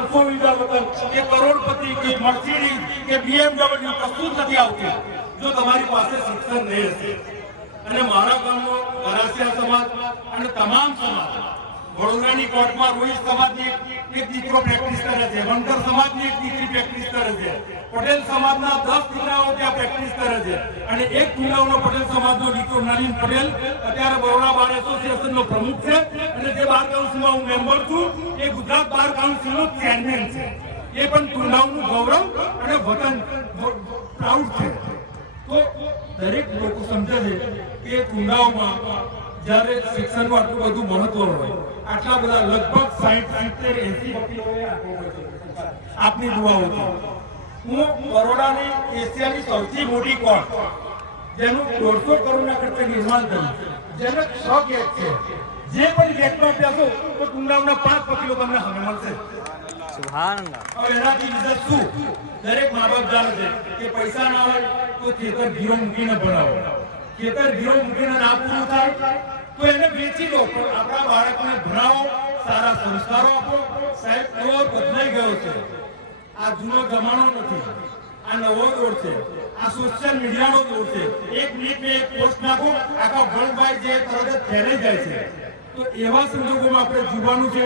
500 વીઘા વતન કે કરોડપતિ કે મર્સિડીઝ કે BMW કશું જ નથી આવતું જો તમારી પાસે શિક્ષણ નહીં હશે। અને મારા ગામનો ગરાસિયા સમાજ અને તમામ સમાજ વડોદરાની કોર્ટમાં રોહિત સમાજની એક દીકરો પ્રેક્ટિસ કરે છે, વંકર સમાજની એક દીકરી પ્રેક્ટિસ કરે છે, પટેલ સમાજના 10 દીકરાઓ ત્યાં પ્રેક્ટિસ કરે છે અને એક જુનાગઢનો પટેલ સમાજનો દીકરો નલિન પટેલ અત્યારે બરોડા બાર એસોસિએશનનો પ્રમુખ છે અને જે બાર કાઉન્સિલમાં હું મેમ્બર છું એ ગુજરાત બાર કાઉન્સિલનો ચેરમેન છે। એ પણ જુનાગઢનું ગૌરવ અને વતન પ્રાઉડ છે। તો દરેક લોકો સમજે છે કે જુનાગઢમાં જ્યારે શિક્ષણનું આટલું બધું મહત્વ હોય, આટલા બધા લગભગ 60-70-80 વકીલોએ આપની દુઆઓથી હું બરોડાની એશિયાની સૌથી મોટી કોર્ટ જેનું 150 કરોડના ખર્ચે નિર્માણ કર્યું, જેને 6 ગેટ છે, જે પણ ગેટમાં બેસો તો ટુંડાવના 5 વકીલો તમને હવે મળશે। સુભાનઅલ્લાહ। હવે એનાથી વિશેષ શું? દરેક મા બાપ જાણે છે કે પૈસા ના હોય તો ખેતર ગીરો મૂકીને ભણાવો, ખેતર ગીરો મૂકીને ના પૂરું થાય તો એને વેચી દો, પણ આપણા બાળકને ભણાવો, સારા સંસ્કારો આપો। સાહેબ દોર બદલાઈ ગયો છે, આ જૂનો જમાનો નથી, આ નવો દોર છે, આ સોશિયલ મીડિયાનો દોર છે। 1 મિનિટમાં એક પોસ્ટ નાખો, આખા વર્લ્ડવાઇડ જે તરત જ ફેલાઈ જાય છે। તો એવા સંજોગોમાં આપણે જીવવાનું છે,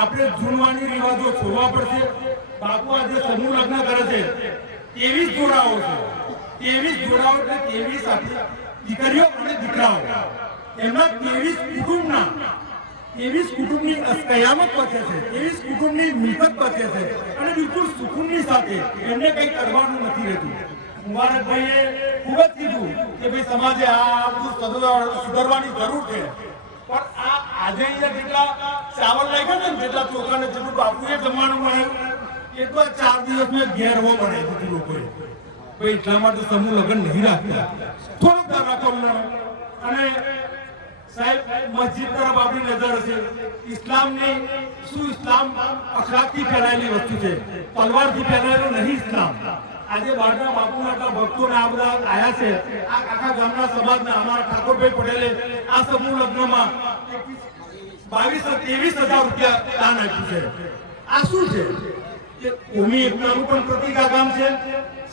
આપણે જૂનવાની રિવાજો છોડવા પડશે। બાપુ આજે સમૂહ લગ્ન કરે છે, 23 જોડાઓ છે, 23 જોડાઓ એટલે 23 સાથે દીકરીઓ અને દીકરાઓ, એમના 23 કુટુંબની કયામત બચે છે, 23 કુટુંબની મિલકત બચે છે અને બિલકુલ સુકૂનની સાથે એમને કંઈ કરવાનું નથી રહેતું। મુબારકભાઈએ ખૂબ જ કીધું કે ભાઈ સમાજે આ બધું સુધારવાની જરૂર છે, પણ આ આજે અહીંયા જેટલા ચાવલ લાગ્યા છે ને, જેટલા ચોખાને જેટલું બાપુએ જમવાનું બનાવ્યું એટલા 4 દિવસમાં ઘેરવો બને છે લોકોએ। ભાઈ એટલા માટે સમૂહ લગ્ન નહીં રાખતા, થોડુંક ધ્યાન રાખો। અને સાહેબ મસ્જિદ તરફ આપણી નજર હશે, ઇસ્લામની શું ઇસ્લામ અખલાકથી ફેલાયેલી વસ્તુ છે, તલવારથી ફેલાયેલો નહીં ઇસ્લામ। આજે બહારના બાપુના એટલા ભક્તોને આ બધા આવ્યા છે, આ આખા ગામના સમાજના અમારા ઠાકોરભાઈ પટેલે આ સમૂહ લગ્નમાં 22-23,000 રૂપિયા દાન આપ્યું છે। આ શું છે કે કોમી એકતાનું પણ પ્રતીક આ ગામ છે,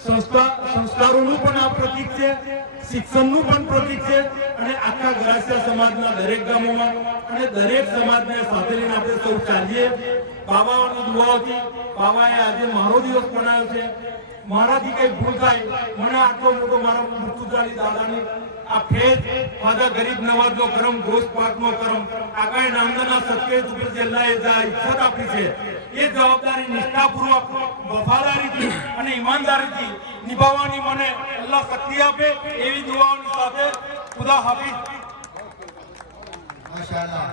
સંસ્કારોનું પણ આ પ્રતીક છે, શિક્ષણનું પણ પ્રતીક છે અને આખા ગરાસિયા સમાજના દરેક ગામોમાં અને દરેક સમાજને સાથે લઈને આપણે સૌ ચાલીએ। બાબાની દુઆઓથી બાબાએ આજે મારો દિવસ બનાવ્યો છે, મારાથી કઈ ભૂલ થાય, મને આટલો મોટો મારા મૃત્યુજાલી દાદાની આ ફેજ મારા ગરીબ નવાજનો કરમ, ગોશ્ત પાકનો કરમ, આગાય નામદાના સત્ય તુબિલ જલ્લાએ જા ઇજ્જત આપી છે, એ જવાબદારી નિષ્ઠાપૂર્વક વફાદારીથી અને ઈમાનદારીથી નિભાવવાની મને અલ્લાહ શક્તિ આપે, એવી દુઆઓની સાથે ખુદા હાફિઝ। માશાઅલ્લાહ।